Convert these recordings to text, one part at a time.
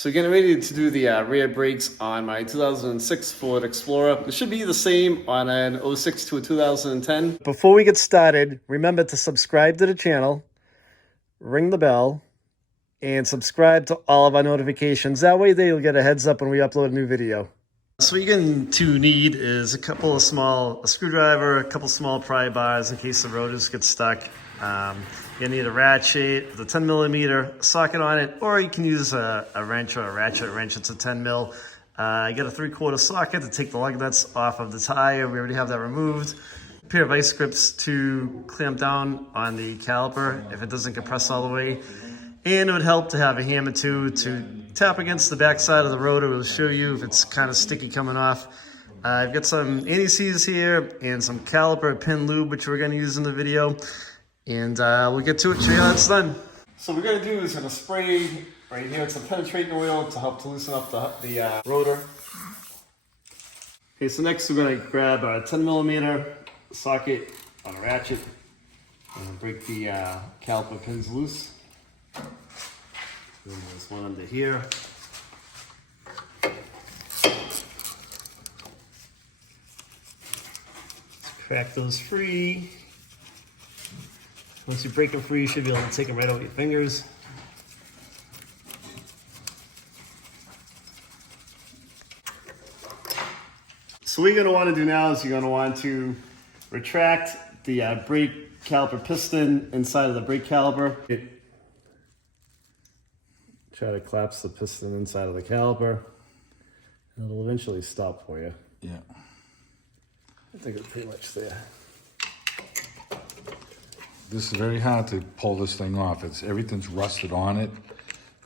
So getting ready to do the rear brakes on my 2006 Ford Explorer. It should be the same on an 06 to a 2010. Before we get started, remember to subscribe to the channel, ring the bell, and subscribe to all of our notifications. That way you'll get a heads up when we upload a new video. So what you're going to need is a screwdriver, a couple small pry bars in case the rotors get stuck. You're gonna need a ratchet with a 10 millimeter socket on it, or you can use a wrench or a ratchet wrench. It's a 10 mil. You got a 3/4 socket to take the lug nuts off of the tire. We already have that removed. A pair of vice grips to clamp down on the caliper if it doesn't compress all the way. And it would help to have a hammer too to tap against the back side of the rotor. It'll show you if it's kind of sticky coming off. I've got some anti-seize here and some caliper pin lube, which we're gonna use in the video. And we'll get to it, show you how it's done. So what we're gonna do is gonna spray right here. It's a penetrating oil to help to loosen up the rotor. Okay, so next we're gonna grab a 10 millimeter socket on a ratchet and break the caliper pins loose. There's one under here. Let's crack those free. Once you break them free, you should be able to take them right out with your fingers. So what you're going to want to do now is you're going to want to retract the brake caliper piston inside of the brake caliper. Try to collapse the piston inside of the caliper, and it'll eventually stop for you. Yeah. I think it's pretty much there. This is very hard to pull this thing off. Everything's rusted on it,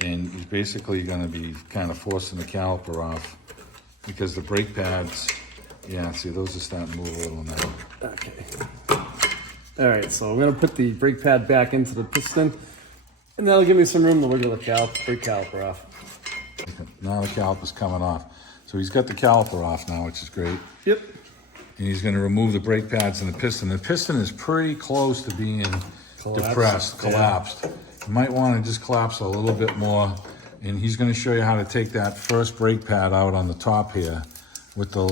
and you're basically going to be kind of forcing the caliper off because the brake pads, yeah, see, those are starting to move a little now. Okay. All right, so I'm going to put the brake pad back into the piston, and that'll give me some room to wiggle the brake caliper off. Now the caliper's coming off. So he's got the caliper off now, which is great. Yep. And he's going to remove the brake pads and the piston. The piston is pretty close to being collapsed. You might want to just collapse a little bit more. And he's going to show you how to take that first brake pad out on the top here. With the,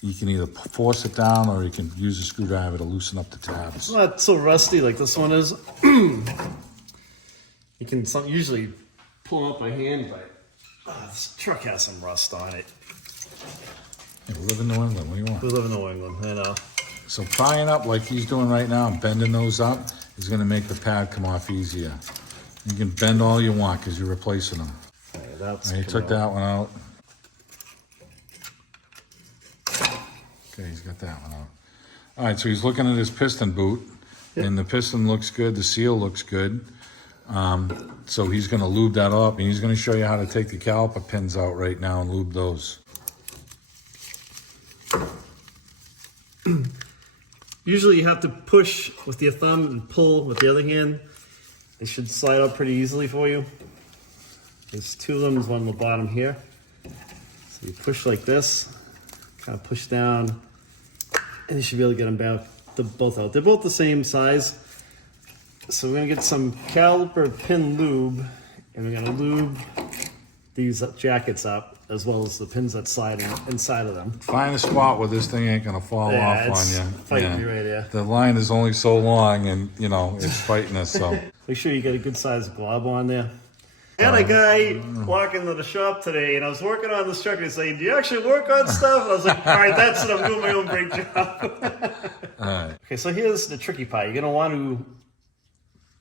you can either force it down or you can use a screwdriver to loosen up the tabs. It's not so rusty like this one is. You can usually pull up by hand, but this truck has some rust on it. Yeah, we live in New England. What do you want? We live in New England, I know. So prying up like he's doing right now and bending those up is going to make the pad come off easier. You can bend all you want because you're replacing them. Okay, that's He took that one out. Okay, he's got that one out. All right, so he's looking at his piston boot, and the piston looks good. The seal looks good. So he's going to lube that up, and he's going to show you how to take the caliper pins out right now and lube those. Usually you have to push with your thumb and pull with the other hand. They should slide out pretty easily for you. There's two of them, there's one on the bottom here. So you push like this, kind of push down, and you should be able to get them back, both out. They're both the same size. So we're gonna get some caliper pin lube, and we're gonna lube these jackets up, as well as the pins that slide inside of them. Find a spot where this thing ain't gonna fall off on you. Fighting me right here. The line is only so long, and you know it's fighting us. So make sure you get a good size glob on there. I had a guy walk into the shop today, and I was working on this truck, and he's saying, "Do you actually work on stuff?" And I was like, "All right, that's it. I'm doing my own brake job." all right. Okay, so here's the tricky part. You're gonna want to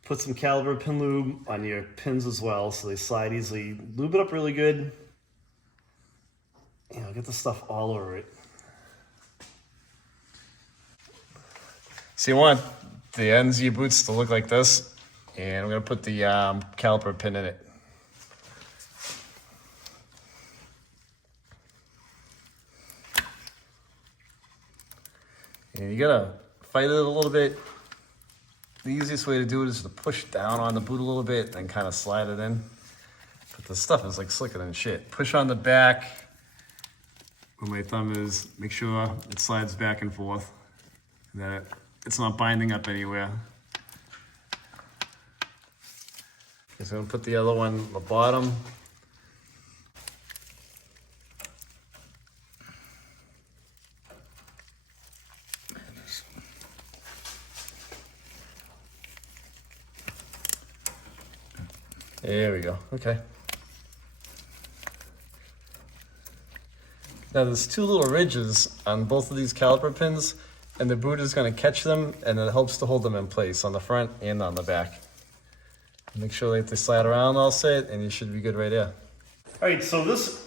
put some caliper pin lube on your pins as well, so they slide easily. Lube it up really good. You know, get the stuff all over it. So you want the ends of your boots to look like this, and I'm gonna put the caliper pin in it. And you gotta fight it a little bit. The easiest way to do it is to push down on the boot a little bit, then kind of slide it in. But the stuff is like slicker than shit. Push on the back where my thumb is, make sure it slides back and forth, and that it's not binding up anywhere. Okay, so I'm gonna put the other one on the bottom, There we go. Okay. Now there's two little ridges on both of these caliper pins, and the boot is going to catch them, and it helps to hold them in place on the front and on the back. Make sure that they slide around all set, and you should be good right there. All right, so this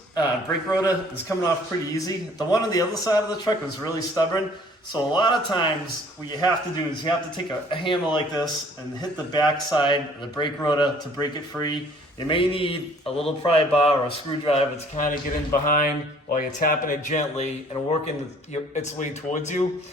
brake rotor is coming off pretty easy. The one on the other side of the truck was really stubborn. So a lot of times what you have to do is you have to take a hammer like this and hit the back side of the brake rotor to break it free. You may need a little pry bar or a screwdriver to kind of get in behind while you're tapping it gently and working its way towards you.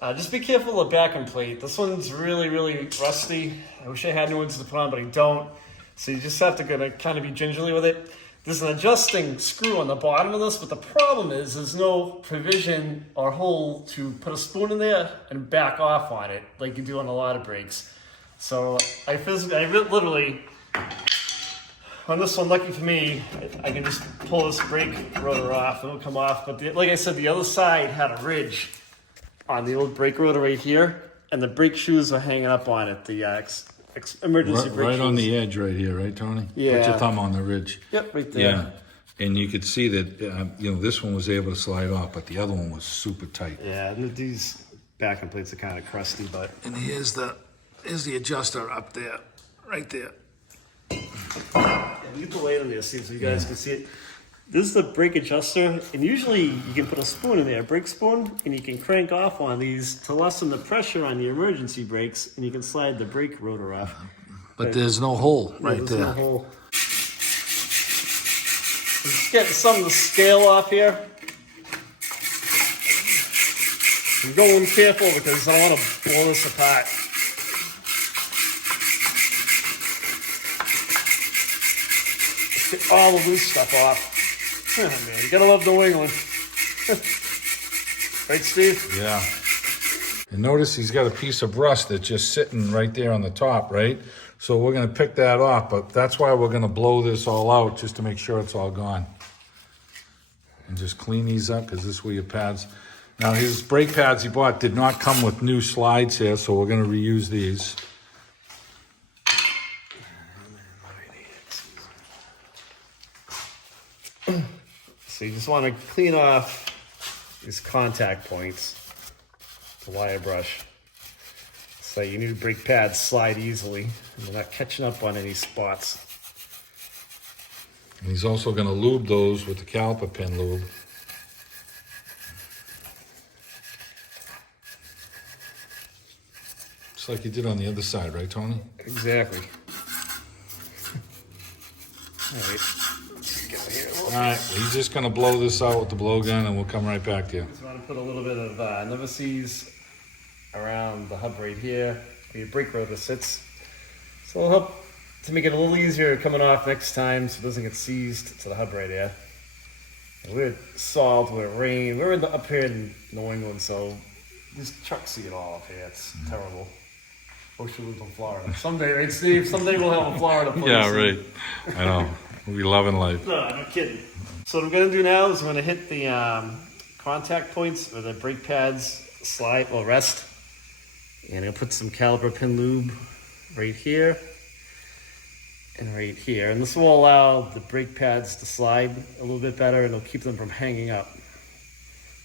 Just be careful of the backing plate. This one's really, really rusty. I wish I had new ones to put on, but I don't. So you just have to kind of be gingerly with it. There's an adjusting screw on the bottom of this, but the problem is there's no provision or hole to put a spoon in there and back off on it like you do on a lot of brakes. So I literally, on this one, lucky for me, I can just pull this brake rotor off and it'll come off. But like I said, the other side had a ridge on the old brake rotor right here, and the brake shoes are hanging up on it, the emergency brake shoes. Right on the edge right here, right, Tony? Yeah. Put your thumb on the ridge. Yep, right there. Yeah. And you could see that, this one was able to slide off, but the other one was super tight. Yeah, and these backing plates are kind of crusty, but... And here's the adjuster up there, right there. Yeah, get the weight on there, see, so you guys can see it. This is the brake adjuster, and usually you can put a spoon in there, a brake spoon, and you can crank off on these to lessen the pressure on the emergency brakes, and you can slide the brake rotor off. But there's no hole right There's there. no hole. I'm just getting some of the scale off here. I'm going careful because I want to blow this apart. Get all the loose stuff off. Oh man, you gotta love the wiggling. Right, Steve? Yeah. And notice he's got a piece of rust that's just sitting right there on the top, right? So we're gonna pick that off, but that's why we're gonna blow this all out, just to make sure it's all gone. And just clean these up, because this is where your pads. Now his brake pads he bought did not come with new slides here, so we're gonna reuse these. So you just want to clean off these contact points with the wire brush. So you need brake pads slide easily and they're not catching up on any spots. And he's also gonna lube those with the caliper pin lube. Just like you did on the other side, right, Tony? Exactly. All right. Let's get out here a little bit. All right, he's just gonna blow this out with the blowgun, and we'll come right back to you. Just want to put a little bit of never sees around the hub right here where your brake rotor sits. So it'll help to make it a little easier coming off next time so it doesn't get seized to the hub right here. And we're salt, we're rain, we're up here in New England, so these trucks see it all up here. It's terrible. Wish we lived in Florida. Someday, right, Steve? Someday we'll have a Florida place. Yeah, right. I know. We'll be loving life. No, I'm not kidding. So what I'm going to do now is I'm going to hit the contact points where the brake pads slide or rest. And I'm going to put some caliper pin lube right here and right here. And this will allow the brake pads to slide a little bit better and it'll keep them from hanging up.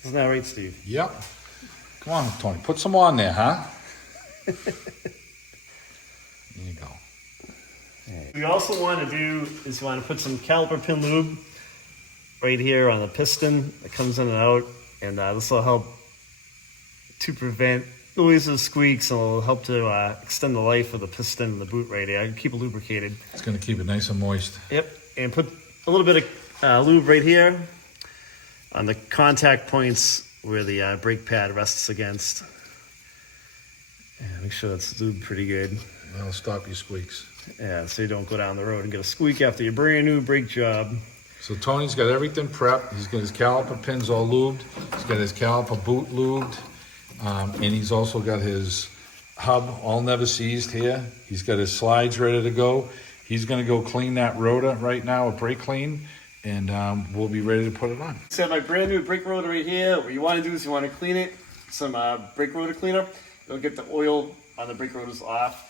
Isn't that right, Steve? Yep. Come on, Tony. Put some on there, huh? There you go. What you also want to do is you want to put some caliper pin lube right here on the piston that comes in and out, and this will help to prevent noises, squeaks, and it'll help to extend the life of the piston and the boot right here. Keep it lubricated. It's going to keep it nice and moist. Yep, and put a little bit of lube right here on the contact points where the brake pad rests against. And make sure that's lubed pretty good. That'll stop your squeaks. Yeah, so you don't go down the road and get a squeak after your brand new brake job. So Tony's got everything prepped. He's got his caliper pins all lubed. He's got his caliper boot lubed. And he's also got his hub all never seized here. He's got his slides ready to go. He's going to go clean that rotor right now with brake clean. And we'll be ready to put it on. So I have my brand new brake rotor right here. What you want to do is you want to clean it. Some brake rotor cleaner. It'll get the oil on the brake rotors off.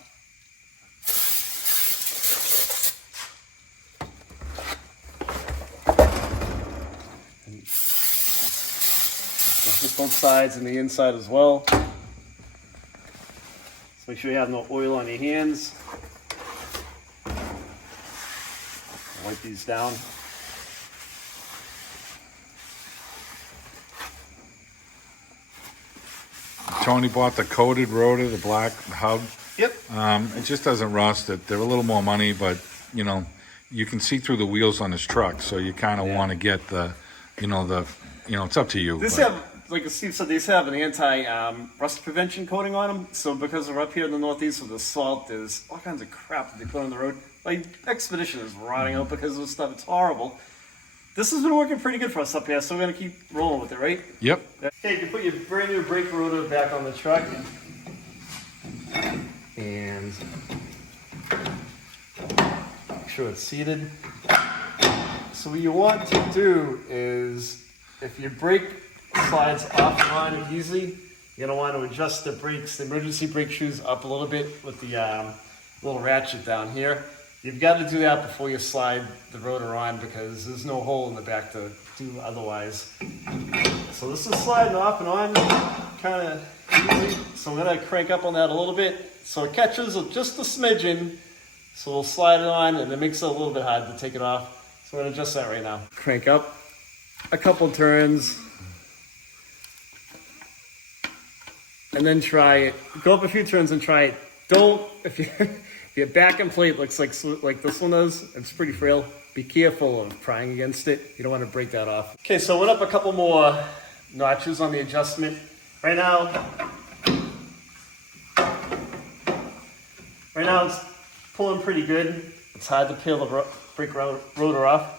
Hit both sides and the inside as well. So make sure you have no oil on your hands. Wipe these down. Tony bought the coated rotor, the black hub. Yep. It just doesn't rust. They're a little more money, but you know, you can see through the wheels on this truck, so you kind of want to get the, it's up to you. This but- have, like Steve said, these have an anti-rust prevention coating on them. So because we're up here in the Northeast with the salt, there's all kinds of crap that they put on the road. Like Expedition is rotting out because of this stuff. It's horrible. This has been working pretty good for us up here, so we're gonna keep rolling with it, right? Yep. Okay, you can put your brand new brake rotor back on the truck. And make sure it's seated. So what you want to do is, if your brake slides off and on easily, you're gonna want to adjust the brakes, the emergency brake shoes up a little bit with the little ratchet down here. You've got to do that before you slide the rotor on because there's no hole in the back to do otherwise. So this is sliding off and on kind of easy. So I'm going to crank up on that a little bit so it catches just a smidgen. So we'll slide it on and it makes it a little bit hard to take it off. So I'm going to adjust that right now. Crank up a couple turns. And then try it. Go up a few turns and try it. Don't, if your back and plate looks like this one does, it's pretty frail. Be careful of prying against it. You don't want to break that off. Okay, so I went up a couple more notches on the adjustment. Right now it's pulling pretty good. It's hard to peel the brake rotor off.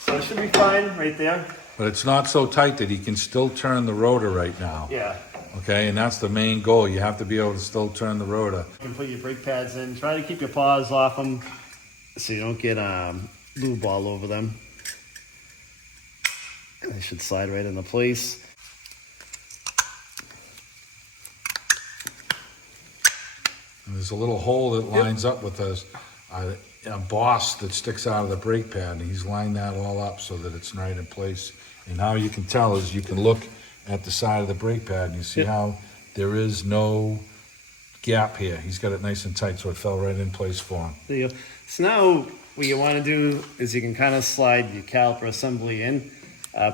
So it should be fine right there. But it's not so tight that he can still turn the rotor right now. Yeah. Okay, and that's the main goal. You have to be able to still turn the rotor. You can put your brake pads in. Try to keep your paws off them so you don't get lube all over them. And they should slide right into place. And there's a little hole that lines up with a boss that sticks out of the brake pad, and he's lined that all up so that it's right in place. And how you can tell is you can look at the side of the brake pad and you see how there is no gap here. He's got it nice and tight, so it fell right in place for him. There you go. So now what you want to do is you can kind of slide your caliper assembly in,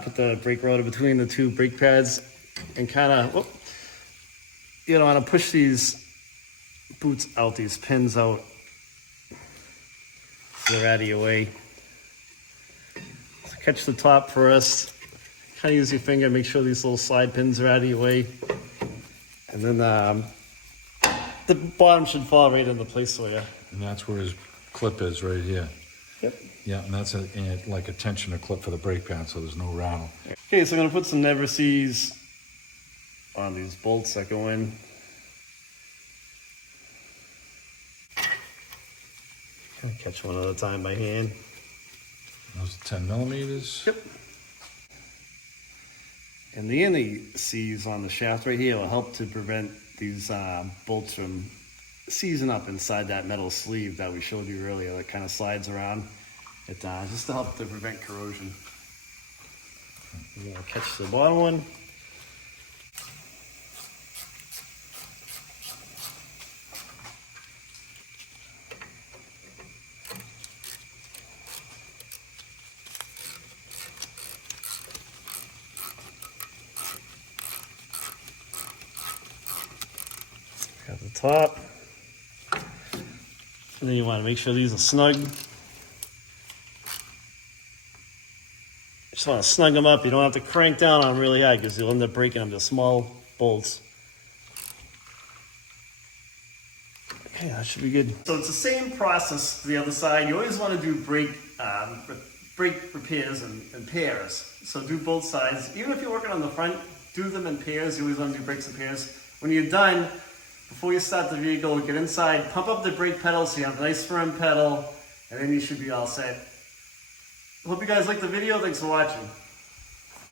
put the brake rotor between the two brake pads, and kind of, you don't want to push these boots out, these pins out. So they're out of your way. So catch the top first. Kind of use your finger, make sure these little slide pins are out of your way. And then the bottom should fall right into place for you. And that's where his clip is, right here. Yep. Yeah, and that's like a tensioner clip for the brake pad, so there's no rattle. Okay, so I'm going to put some never sees on these bolts that go in. Kind of catch one at a time by hand. Those 10 millimeters. Yep. And the anti-seize on the shaft right here will help to prevent these bolts from seizing up inside that metal sleeve that we showed you earlier that kind of slides around. It just to help to prevent corrosion. We're going to catch the bottom one. Got the top. And then you want to make sure these are snug. Just want to snug them up. You don't have to crank down on them really high because you'll end up breaking them to small bolts. Okay, that should be good. So it's the same process to the other side. You always want to do brake repairs in pairs. So do both sides. Even if you're working on the front, do them in pairs. You always want to do brakes in pairs. When you're done, before you start the vehicle, get inside, pump up the brake pedal so you have a nice firm pedal, and then you should be all set. Hope you guys liked the video. Thanks for watching.